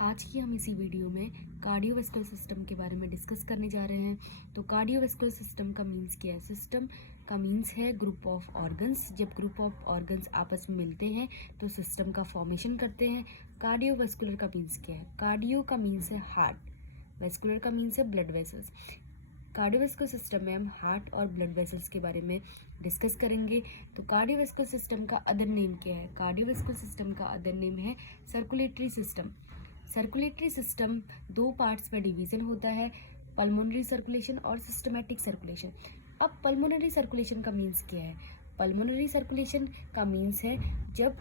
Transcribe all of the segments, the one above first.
आज की हम इसी वीडियो में कार्डियोवैस्कुलर सिस्टम के बारे में डिस्कस करने जा रहे हैं। तो कार्डियोवैस्कुलर सिस्टम का मीन्स क्या है? सिस्टम का मीन्स है ग्रुप ऑफ ऑर्गन्स। जब ग्रुप ऑफ ऑर्गन्स आपस में मिलते हैं तो सिस्टम का फॉर्मेशन करते हैं। कार्डियोवैस्कुलर का मीन्स क्या है? कार्डियो का मीन्स है हार्ट, वैस्कुलर का मीन्स है ब्लड वेसल्स। कार्डियोवैस्कुलर सिस्टम में हम हार्ट और ब्लड वेसल्स के बारे में डिस्कस करेंगे। तो कार्डियोवैस्कुलर सिस्टम का अदर नेम क्या है? कार्डियोवैस्कुलर सिस्टम का अदर नेम है सर्कुलेटरी सिस्टम। सर्कुलेटरी सिस्टम दो पार्ट्स में डिवीजन होता है, पल्मोनरी सर्कुलेशन और सिस्टमैटिक सर्कुलेशन। अब पल्मोनरी सर्कुलेशन का मीन्स क्या है? पल्मोनरी सर्कुलेशन का मीन्स है जब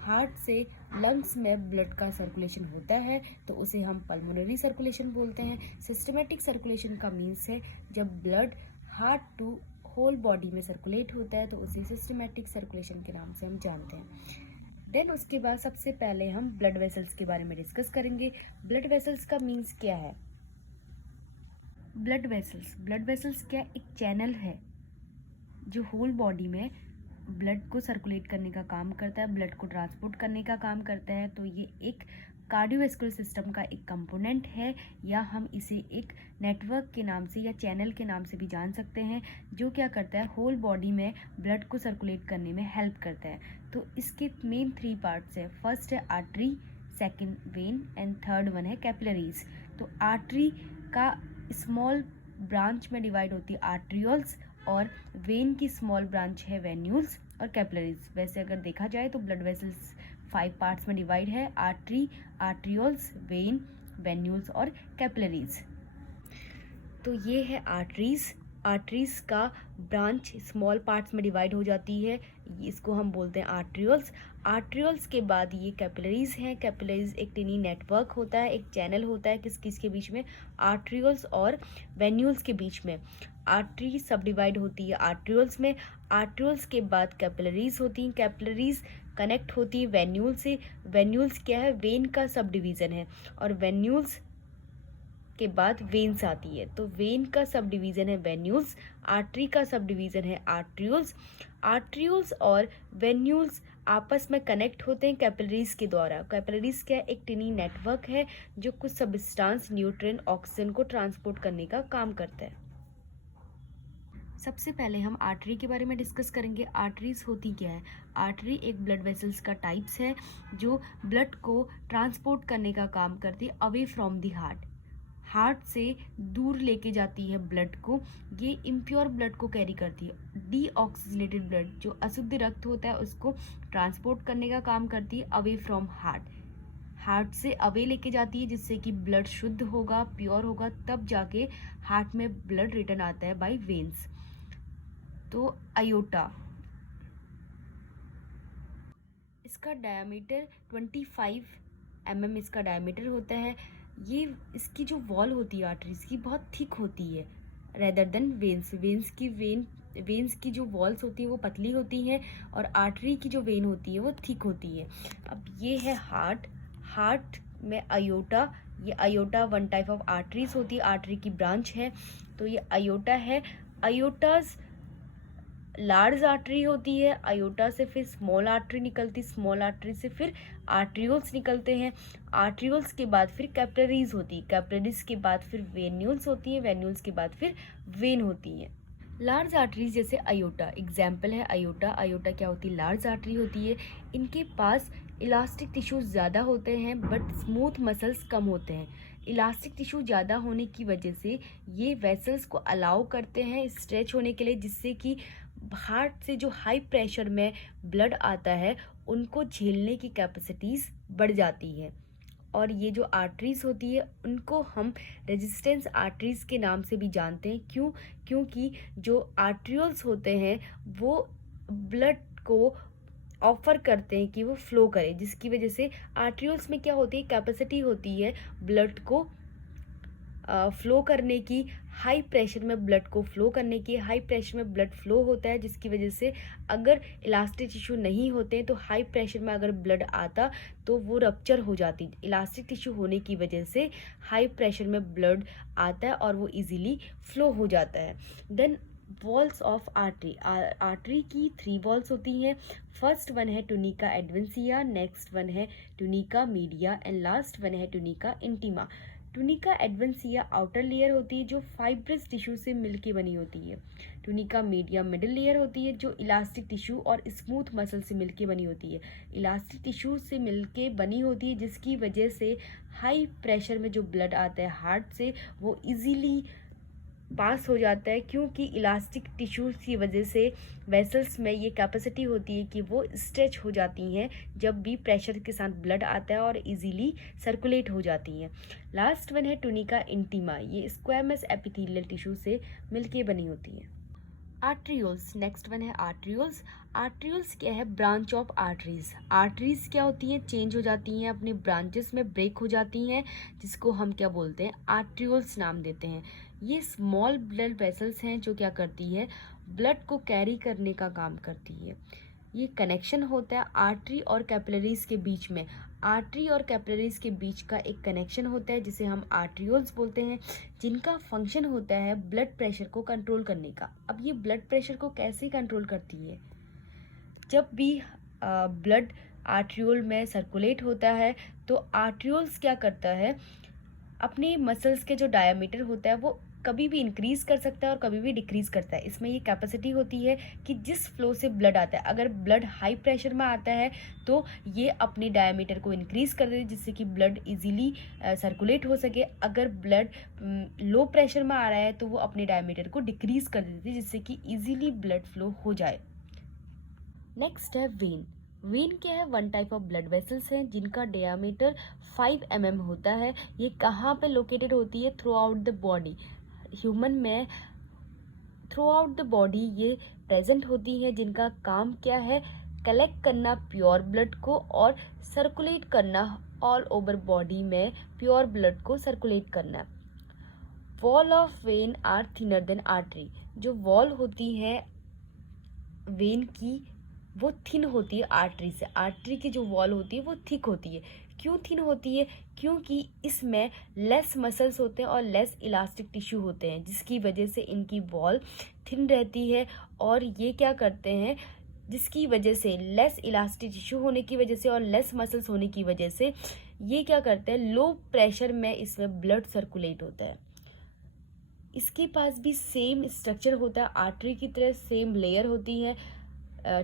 हार्ट से लंग्स में ब्लड का सर्कुलेशन होता है तो उसे हम पल्मोनरी सर्कुलेशन बोलते हैं। सिस्टमैटिक सर्कुलेशन का मीन्स है जब blood heart to whole body में सर्कुलेट होता है तो उसे सिस्टमैटिक सर्कुलेशन के नाम से हम जानते हैं। देन उसके बाद सबसे पहले हम ब्लड वेसल्स के बारे में डिस्कस करेंगे। ब्लड वेसल्स का मीन्स क्या है? ब्लड वेसल्स क्या? एक चैनल है जो होल बॉडी में ब्लड को सर्कुलेट करने का काम करता है, ब्लड को ट्रांसपोर्ट करने का काम करता है। तो ये एक कार्डियोवैस्कुलर सिस्टम का एक कंपोनेंट है, या हम इसे एक नेटवर्क के नाम से या चैनल के नाम से भी जान सकते हैं, जो क्या करता है, होल बॉडी में ब्लड को सर्कुलेट करने में हेल्प करता है। तो इसके मेन 3 पार्ट्स है। फर्स्ट है artery, second when and third one है कैपिलरीज। तो आर्टरी का स्मॉल ब्रांच में डिवाइड होती है आर्ट्रियोल्स, और वेन की स्मॉल ब्रांच है वेन्यूल्स और कैपिलरीज। वैसे अगर देखा जाए तो ब्लड वेसल्स 5 पार्ट्स में डिवाइड है: आर्टरी, आर्ट्रियोल्स, वेन, वेन्यूल्स और कैपिलरीज। तो ये है आर्टरीज। आर्टरीज का ब्रांच स्मॉल पार्ट्स में डिवाइड हो जाती है, इसको हम बोलते हैं आर्ट्रियोल्स। आर्ट्रियोल्स के बाद ये कैपिलरीज हैं। कैपिलरीज एक टिनी नेटवर्क होता है, एक चैनल होता है किस किस के बीच में? आर्ट्रियोल्स और वेन्यूल्स के बीच में। आर्टरी सब डिवाइड होती है आर्ट्रियोल्स में। आर्ट्रियोल्स के बाद कैपिलरीज होती हैं। कैपिलरीज कनेक्ट होती है वेन्यूल से। वेन्यूल्स क्या है? वेन का सब डिवीज़न है। और वेन्यूल्स के बाद वेन्स आती है, तो वेन का सब डिवीज़न है वेन्यूल्स। आर्टरी का सब डिवीज़न है आर्ट्रियोल्स। आर्ट्रियोल्स और वेन्यूल्स आपस में कनेक्ट होते हैं कैपिलरीज के द्वारा। कैपिलरीज क्या? एक टिनी नेटवर्क है जो कुछ सब्सटेंस, न्यूट्रिएंट, ऑक्सीजन को ट्रांसपोर्ट करने का काम करता है। सबसे पहले हम आर्टरी के बारे में डिस्कस करेंगे। आर्टरीज होती क्या है? आर्टरी एक ब्लड वेसल्स का टाइप्स है जो ब्लड को ट्रांसपोर्ट करने का काम करती है away from the heart. Heart से दूर लेके जाती है ब्लड को। ये इम्प्योर ब्लड को कैरी करती है। डीऑक्सीजनेटेड ब्लड, जो अशुद्ध रक्त होता है, उसको ट्रांसपोर्ट करने का काम करती है अवे फ्रॉम हार्ट। हार्ट से अवे लेके जाती है जिससे कि ब्लड शुद्ध होगा, प्योर होगा, तब जाके हार्ट में ब्लड रिटर्न आता है बाय वेन्स। तो आयोटा, इसका डायमीटर 25 mm इसका डायमीटर होता है। ये इसकी जो वॉल होती है आर्टरीज की बहुत थिक होती है रेदर देन वेन्स। वेन्स की जो वॉल्स होती है वो पतली होती हैं, और आर्टरी की जो वेन होती है वो थिक होती है। अब ये है हार्ट। हार्ट में आयोटा, ये iota one type of arteries होती है, आर्टरी की ब्रांच है। तो ये आयोटा है। आयोटाज लार्ज आर्टरी होती है। आयोटा से फिर स्मॉल आर्टरी निकलती, स्मॉल आर्टरी से फिर आर्ट्रियोल्स निकलते हैं। आर्ट्रियोल्स के बाद फिर कैपिलरीज होती है। कैपिलरीज के बाद फिर वेन्यूल्स होती है। वेन्यूल्स के बाद फिर वेन होती है। लार्ज आर्टरीज जैसे आयोटा, एग्जाम्पल है आयोटा। आयोटा क्या होती है? लार्ज आर्टरी होती है। इनके पास इलास्टिक टिश्यूज ज़्यादा होते हैं बट स्मूथ मसल्स कम होते हैं। इलास्टिक टिश्यू ज़्यादा होने की वजह से ये वेसल्स को अलाउ करते हैं स्ट्रेच होने के लिए, जिससे कि हार्ट से जो हाई प्रेशर में ब्लड आता है उनको झेलने की कैपेसिटीज़ बढ़ जाती है। और ये जो आर्टरीज होती है उनको हम रेजिस्टेंस आर्टरीज के नाम से भी जानते हैं। क्यों? क्योंकि जो आर्ट्रियोल्स होते हैं वो ब्लड को ऑफर करते हैं कि वो फ्लो करे, जिसकी वजह से आर्ट्रियोल्स में क्या होती है? कैपेसिटी होती है ब्लड को फ्लो करने की, हाई प्रेशर में ब्लड को फ्लो करने की। हाई प्रेशर में ब्लड फ्लो होता है जिसकी वजह से अगर इलास्टिक टिश्यू नहीं होते तो हाई प्रेशर में अगर ब्लड आता तो वो रप्चर हो जाती। इलास्टिक टिश्यू होने की वजह से हाई प्रेशर में ब्लड आता है और वो इजीली फ्लो हो जाता है। Then walls of artery, artery की 3 वॉल्स होती हैं। फर्स्ट वन है टुनिका एडवेंसिया, नेक्स्ट वन है टुनिका मीडिया एंड लास्ट वन है टुनिका इंटीमा। टुनिका एडवेंसिया आउटर लेयर होती है जो फाइब्रस टिश्यू से मिलके बनी होती है। टुनिका मीडिया मिडिल लेयर होती है जो इलास्टिक टिश्यू और स्मूथ मसल से मिलके बनी होती है। इलास्टिक टिश्यू से मिलके बनी होती है जिसकी वजह से हाई प्रेशर में जो ब्लड आता है हार्ट से वो इजीली पास हो जाता है, क्योंकि इलास्टिक टिश्यूज की वजह से वेसल्स में ये कैपेसिटी होती है कि वो स्ट्रेच हो जाती हैं जब भी प्रेशर के साथ ब्लड आता है और इजीली सर्कुलेट हो जाती हैं। लास्ट वन है टुनिका इंटीमा, ये स्क्वैमस एपिथेलियल टिश्यू से मिलके बनी होती है। आर्ट्रियोल्स, नेक्स्ट वन है आर्ट्रियोल्स। आर्ट्रियोल्स क्या है? Branch of arteries. आर्टरीज क्या होती हैं? चेंज हो जाती हैं, अपने ब्रांचेस में ब्रेक हो जाती हैं, जिसको हम क्या बोलते हैं? आर्ट्रियोल्स नाम देते हैं। ये स्मॉल ब्लड वेसल्स हैं जो क्या करती है? ब्लड को कैरी करने का काम करती है। ये कनेक्शन होता है आर्टरी और कैपिलरीज के बीच में। आर्टरी और कैपिलरीज के बीच का एक कनेक्शन होता है जिसे हम आर्ट्रियोल्स बोलते हैं, जिनका फंक्शन होता है ब्लड प्रेशर को कंट्रोल करने का। अब ये ब्लड प्रेशर को कैसे कंट्रोल करती है? जब भी ब्लड आर्ट्रियोल में सर्कुलेट होता है तो आर्ट्रियोल्स क्या करता है? अपने मसल्स के जो डायमीटर होता है वो कभी भी इंक्रीज कर सकता है और कभी भी डिक्रीज करता है। इसमें ये कैपेसिटी होती है कि जिस फ्लो से ब्लड आता है, अगर ब्लड हाई प्रेशर में आता है तो ये अपने डायमीटर को इंक्रीज कर देती है जिससे कि ब्लड इजीली सर्कुलेट हो सके। अगर ब्लड लो प्रेशर में आ रहा है तो वो अपने डायमीटर को डिक्रीज कर देती है जिससे कि इजीली ब्लड फ्लो हो जाए। नेक्स्ट है वेन। वेन क्या है? One type of blood vessels हैं जिनका डायमीटर 5 mm होता है। ये कहाँ पे लोकेटेड होती है? Through out the body. Human में थ्रू आउट द बॉडी ये प्रेजेंट होती है, जिनका काम क्या है? कलेक्ट करना प्योर ब्लड को और सर्कुलेट करना ऑल ओवर बॉडी में प्योर ब्लड को सर्कुलेट करना। Wall of vein are thinner than artery. जो वॉल होती है वेन की वो थिन होती है आर्टरी से। आर्टरी की जो वॉल होती है वो थिक होती है। क्यों थिन होती है? क्योंकि इसमें लेस मसल्स होते हैं और लेस इलास्टिक टिश्यू होते हैं, जिसकी वजह से इनकी वॉल थिन रहती है। और ये क्या करते हैं? जिसकी वजह से लेस इलास्टिक टिश्यू होने की वजह से और लेस मसल्स होने की वजह से ये क्या करते हैं? लो प्रेशर में इसमें ब्लड सर्कुलेट होता है। इसके पास भी सेम स्ट्रक्चर होता है, आर्टरी की तरह सेम लेयर होती है,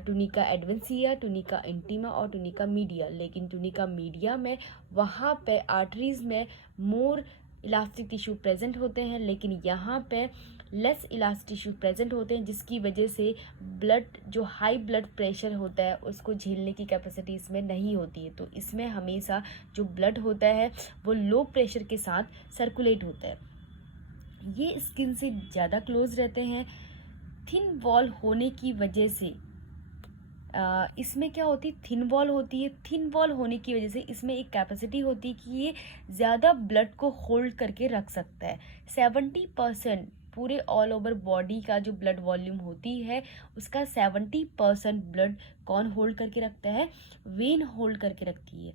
टुनिका एडवेंसिया, टुनिका इंटीमा और टुनिका मीडिया। लेकिन टुनिका मीडिया में वहाँ पे आर्टरीज में मोर इलास्टिक टिश्यू प्रेजेंट होते हैं, लेकिन यहाँ पे लेस इलास्टिक टिश्यू प्रेजेंट होते हैं, जिसकी वजह से ब्लड जो हाई ब्लड प्रेशर होता है उसको झेलने की कैपेसिटी इसमें नहीं होती है। तो इसमें हमेशा जो ब्लड होता है वो लो प्रेशर के साथ सर्कुलेट होता है। ये स्किन से ज़्यादा क्लोज रहते हैं। थिन वॉल होने की वजह से इसमें क्या होती है? थिन वॉल होती है। थिन वॉल होने की वजह से इसमें एक कैपेसिटी होती है कि ये ज़्यादा ब्लड को होल्ड करके रख सकता है। 70% पूरे ऑल ओवर बॉडी का जो ब्लड वॉल्यूम होती है उसका 70% ब्लड कौन होल्ड करके रखता है? वेन होल्ड करके रखती है,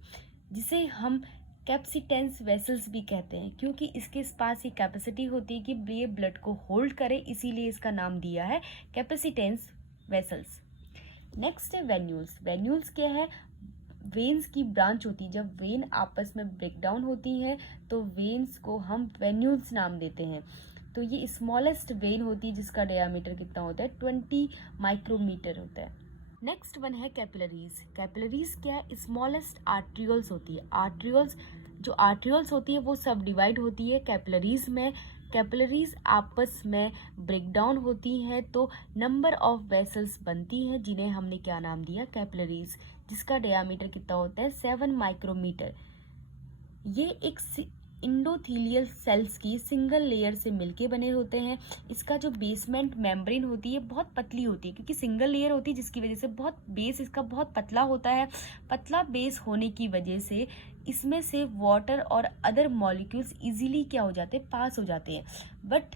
जिसे हम कैपेसिटेंस वेसल्स भी कहते हैं, क्योंकि इसके पास ये कैपेसिटी होती है कि ये ब्लड को होल्ड करे, इसीलिए इसका नाम दिया है कैपेसिटेंस वेसल्स। नेक्स्ट है वेन्यूल्स। वेन्यूल्स क्या है? वेन्स की ब्रांच होती है। जब वेन आपस में ब्रेक डाउन होती हैं तो वेन्स को हम वेन्यूल्स नाम देते हैं। तो ये स्मॉलेस्ट वेन होती है जिसका डायमीटर कितना होता है? 20 माइक्रोमीटर होता है। नेक्स्ट वन है कैपिलरीज। कैपिलरीज क्या है? स्मॉलेस्ट आर्ट्रियोल्स होती है। आर्ट्रियोल्स होती है वो सब डिवाइड होती है कैपिलरीज में। कैपिलरीज आपस में ब्रेक डाउन होती हैं तो नंबर ऑफ वेसल्स बनती हैं, जिन्हें हमने क्या नाम दिया? कैपिलरीज, जिसका डायमीटर कितना होता है? 7 माइक्रोमीटर। ये एक इंडोथीलियल सेल्स की सिंगल लेयर से मिलके बने होते हैं। इसका जो बेसमेंट मेम्ब्रेन होती है बहुत पतली होती है, क्योंकि सिंगल लेयर होती है जिसकी वजह से बहुत बेस इसका बहुत पतला होता है। पतला बेस होने की वजह से इसमें से वाटर और अदर मॉलिक्यूल्स इजीली क्या हो जाते हैं? पास हो जाते हैं। बट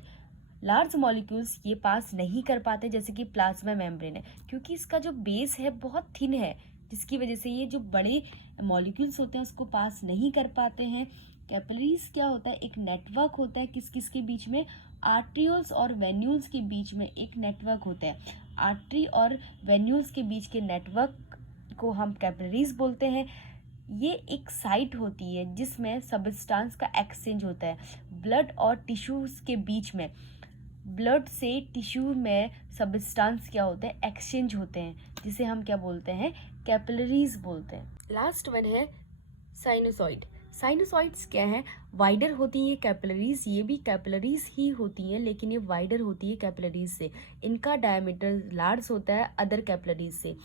लार्ज मॉलिक्यूल्स ये पास नहीं कर पाते, जैसे कि प्लाज्मा मेम्ब्रेन है, क्योंकि इसका जो बेस है बहुत थिन है, जिसकी वजह से ये जो बड़े मॉलिक्यूल्स होते हैं उसको पास नहीं कर पाते हैं। कैपिलरीज क्या होता है, एक नेटवर्क होता है किस किस के बीच में, आर्ट्रियोल्स और वेन्यूल्स के बीच में एक नेटवर्क होता है। आर्टरी और वेन्यूल्स के बीच के नेटवर्क को हम कैपिलरीज बोलते हैं। ये एक साइट होती है जिसमें सब्सटेंस का एक्सचेंज होता है ब्लड और टिश्यूज के बीच में। ब्लड से टिश्यू में सब्सटेंस क्या होते हैं, एक्सचेंज होते हैं, जिसे हम क्या बोलते हैं, कैपिलरीज बोलते हैं। लास्ट वन है साइनोसॉइड। साइनोसॉइड्स क्या है, वाइडर होती है कैपिलरीज, ये भी कैपिलरीज ही होती हैं लेकिन ये वाइडर होती है कैपिलरीज से। इनका डायमीटर लार्ज होता है अदर कैपिलरीज से।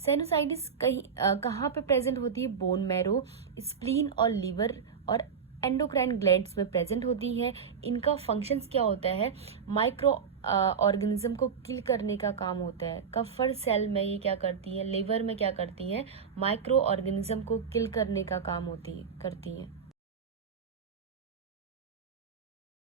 साइनोसाइटिस कहाँ पे प्रेजेंट होती है, बोन मैरो, स्प्लीन और लीवर और एंडोक्राइन ग्लैंड्स में प्रेजेंट होती है। इनका फंक्शंस क्या होता है, माइक्रो ऑर्गेनिज्म को किल करने का काम होता है। कफर सेल में ये क्या करती हैं, लिवर में क्या करती हैं, माइक्रो ऑर्गेनिज्म को किल करने का काम करती हैं।